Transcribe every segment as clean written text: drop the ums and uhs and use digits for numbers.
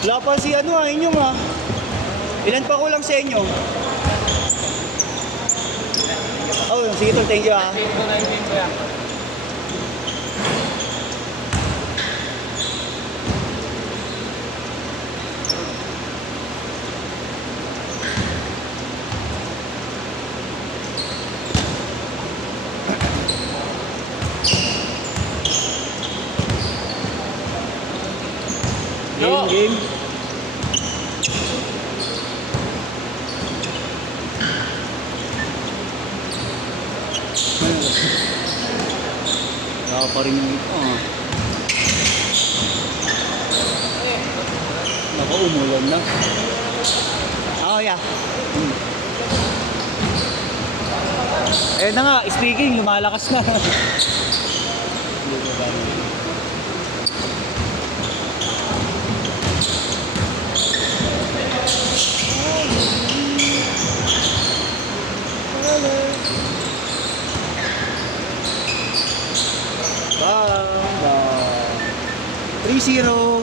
Wala pa si ano inyong Ilan pa kulang sa inyo? Oh, sige tol, thank you Game. Wala pa rin yung ito Naku, umulan na. Oh yeah. Eh na nga, speaking, lumalakas na. Bang 3-0.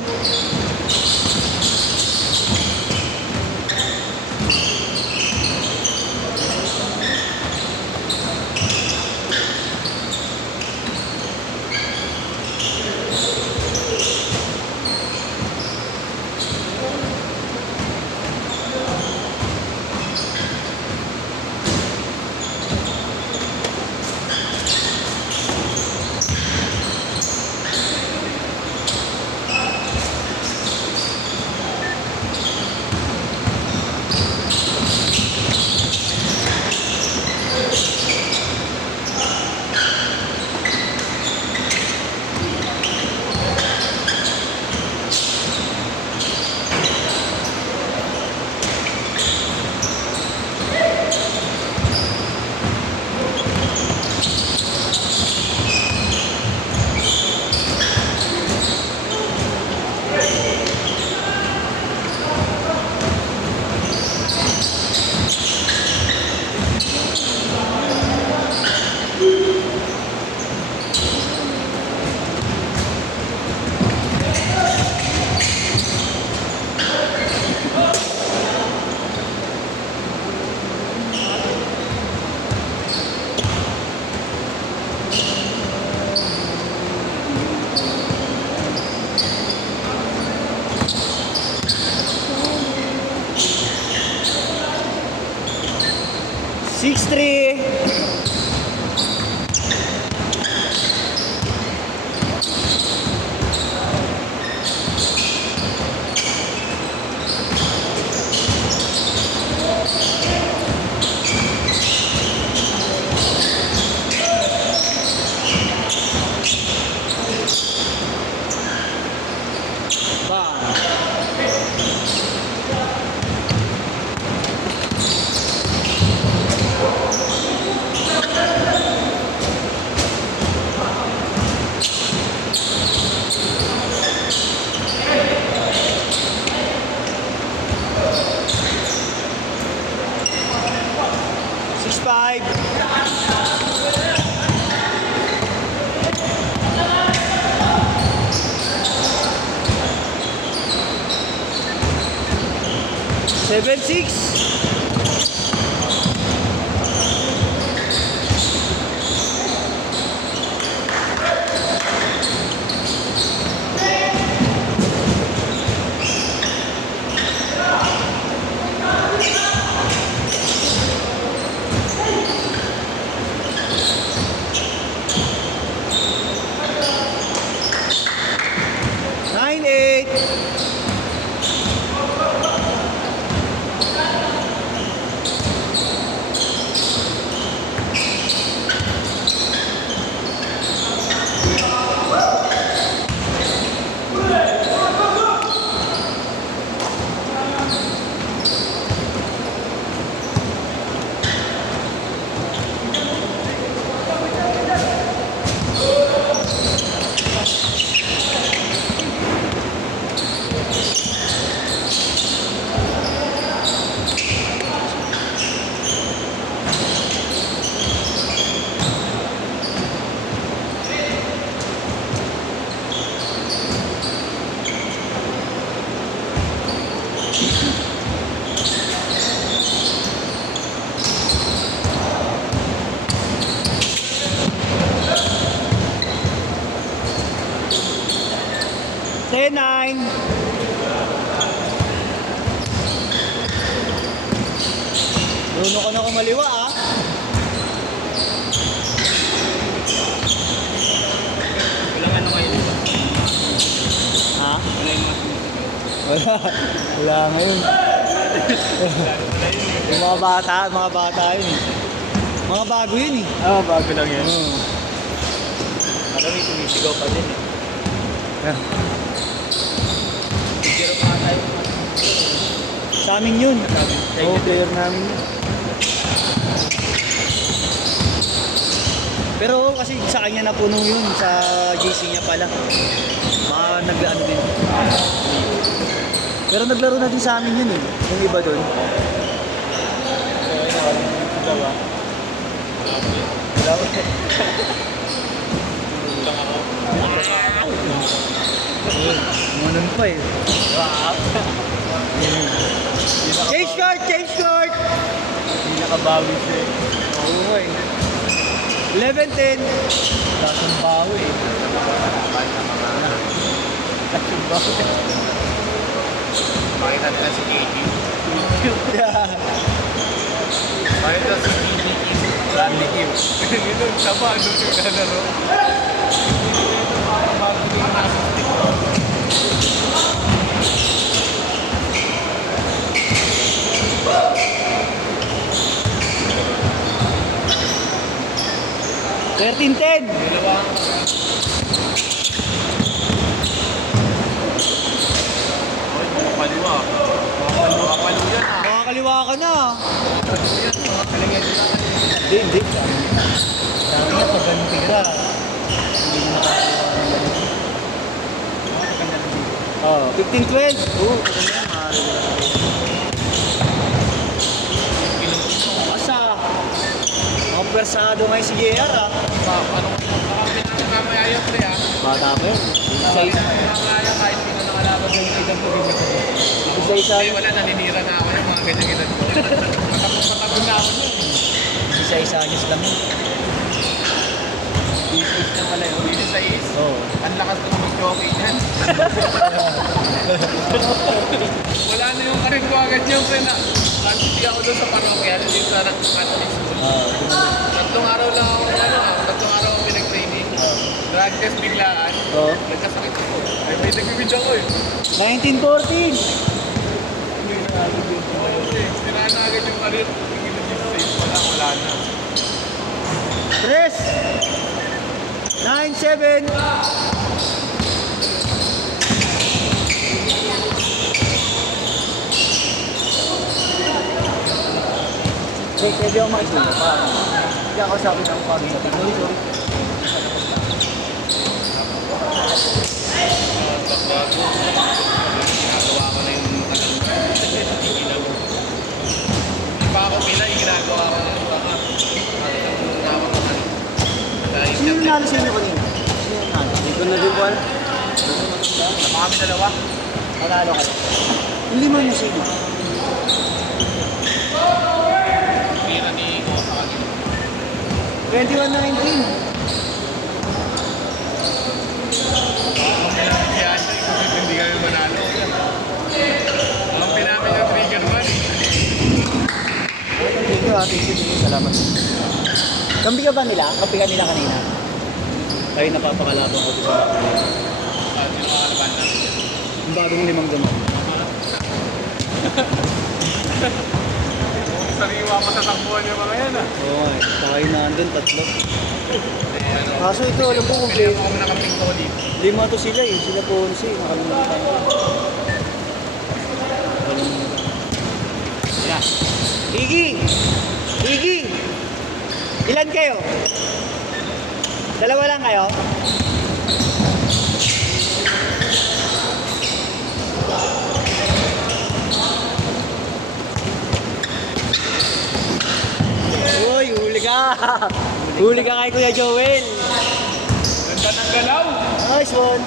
Six three. Seven six. 10-9. Bruno ka na kumaliwa ah. Walang ano kayo dito. Ha? Wala yung mga sumisigaw. Wala. Wala ngayon. Yung mga bata yun eh. Mga bago yun eh. Ah, bago lang yan. Oo. Marami sumisigaw pa din eh. Yeah. Pero pa tayo. Sa amin yun. Oo, Oo, player namin yun. Pero kasi sa kanya napuno yun, sa JC niya pala. Mga naglaan din. Pero naglaro na din sa amin yun eh. Yung iba doon. Gawa. Ganun pa eh. Change card! Change card! Hindi nakabawi siya eh. Oo nga eh. 11-10. Lasang bawi eh. Kahit sa mga lasang bawi. Makita nila si KD. Makita si KD is Randy Kim. Ganun, tama, ano yung nalaro. Bago yung nasa 13-10. Dalawa. Oy, mga kaliwa. Mga kaliwa yan ah. Makakaliwa ka na. Kalingyan din ang Hindi, hindi. Sabi niya pag ganun tira. Hindi na makakaliwa. Oo, 15-12. Oo, kaganda yan. Maaari na. Asa? Mga persado ngayon si JR ah. Ano pinakakamaya yun pre ah. Bata pa yun. Pinakakamaya kahit pinakalaban yung isang pagiging ko. Isa-isa. Ay wala, naninira na ako yung mga ganyan-ganyan ko. Matapos na ako nun. Isa-isa anyos lang yun. Business na pala yun. Business sa is. Oo. Ang lakas ng mag-jockey niyan. Wala na yung karin ko agad yung pre na. Kasi ako doon sa parokya, yung sa Catholic school. Tatlong araw lang ako, tatlong araw ako pinag-training. Drug test biglaan. Oo. Nagkasakit ako. Ay, may nagbibid ako eh. 1914. Sinaan na agad yung karin. Wala na. Tres. 9-7. Pwede ako makikita pa. Hindi ako sabi ng pagin sa technology. Ginagawa ko na yung ginagawa. Hindi pa ako pila, ginagawa ko na yung baka. Sino yung nalo sa inyo kanina? Sino yung nalo? Hindi ko na din po alam. Tama kami dalawa. Manalo kayo. Yung lima yung sino? Pira ni ko sa kanila. 21-19. Hindi kami manalo. Ang pinamin yung trigger man. Thank you ate. Salamat. Kampi ka ba nila? Kampi ka nila kanina? Kayo napapakalaban ko sa Sino makalaban natin yan? yung bagong limang gamot. Sariwa pa sa takbuhan yung mga yan ah. Oo nga eh. Tayo na andun, tatlo. Ano? Kaso ito, alam ko kung Kaya ako nakaping solid. lima to sila eh. Sila po si nakalimutan ko. Yeah. Iggy! Iggy! Ilan kayo? Dalawa lang kayo? Uy, huli ka! Huli ka kay Kuya Joel! Ganda ng galaw. Nice one!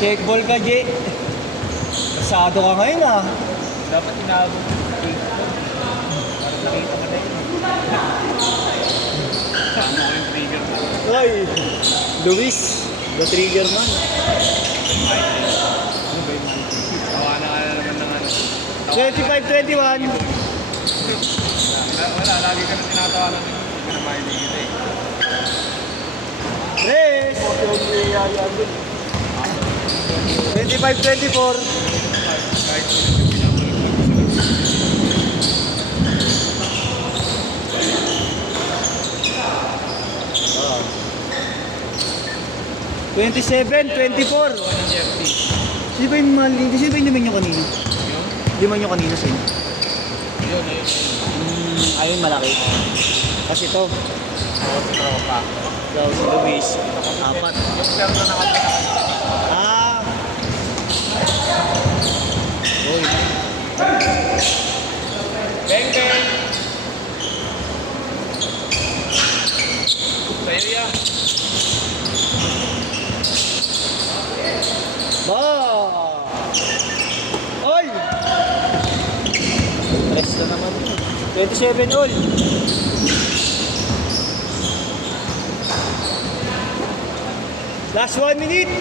Check ball ka, J. Kasado ka ngayon ah. Dapat inaabot yung cake ko. Para nakita ka na yun. Sama ko yung trigger mo. Uy! Luis! The trigger man. Ay, 25-21. Wala, lagi ka na tinatawanan. Hindi ka na maibigit eh. Tres. 25-24. Kahit yung pinapalagpag ko sila. 27-24. Jersey. Sino ba yung mali? Sino ba yung naman nyo kanina? Yun? Lima nyo kanina sino? Yun. Ayun malaki. Kasi ito. Oo, sa tropa. Daw si Luis. Apat. Yung sir na nakapita kanina. Ah. Uy. Beng, beng! Sa'yo yan. Ba! Oy! Tres na naman yun. 27 all. Last 1 minute.